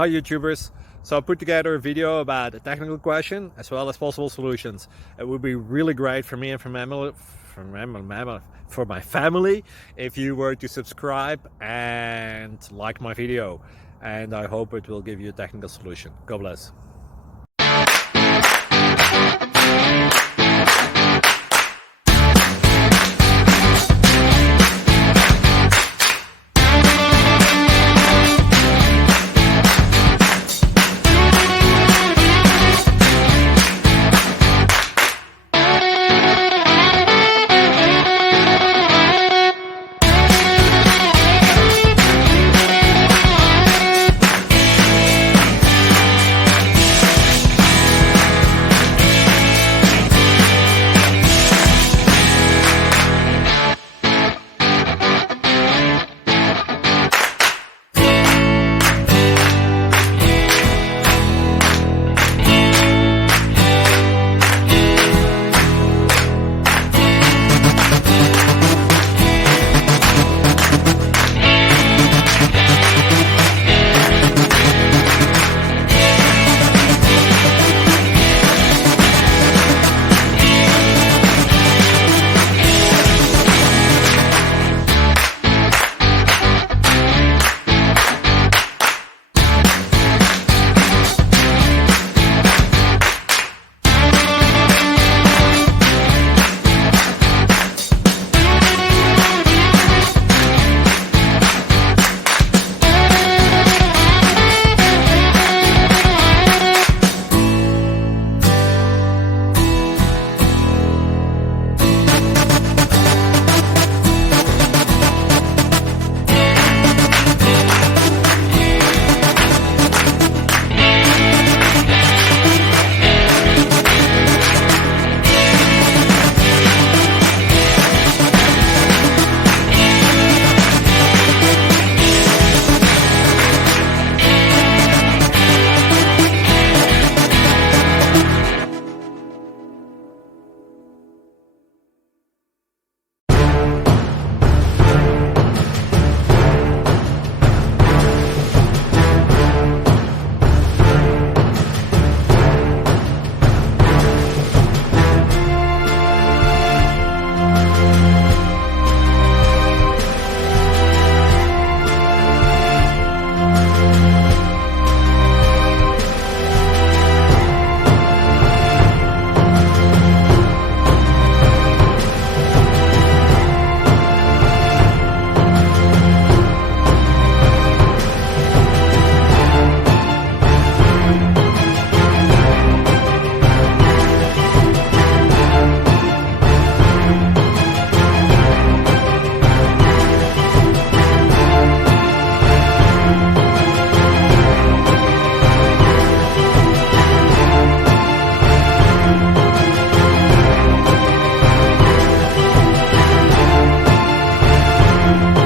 Hi YouTubers. So I put together a video about a technical question as well as possible solutions. It would be really great for me and for my family if you were to subscribe and like my video, and I hope it will give you a technical solution. God bless.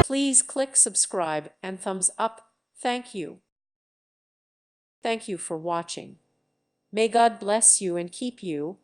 Please click subscribe and thumbs up. Thank you. Thank you for watching. May God bless you and keep you.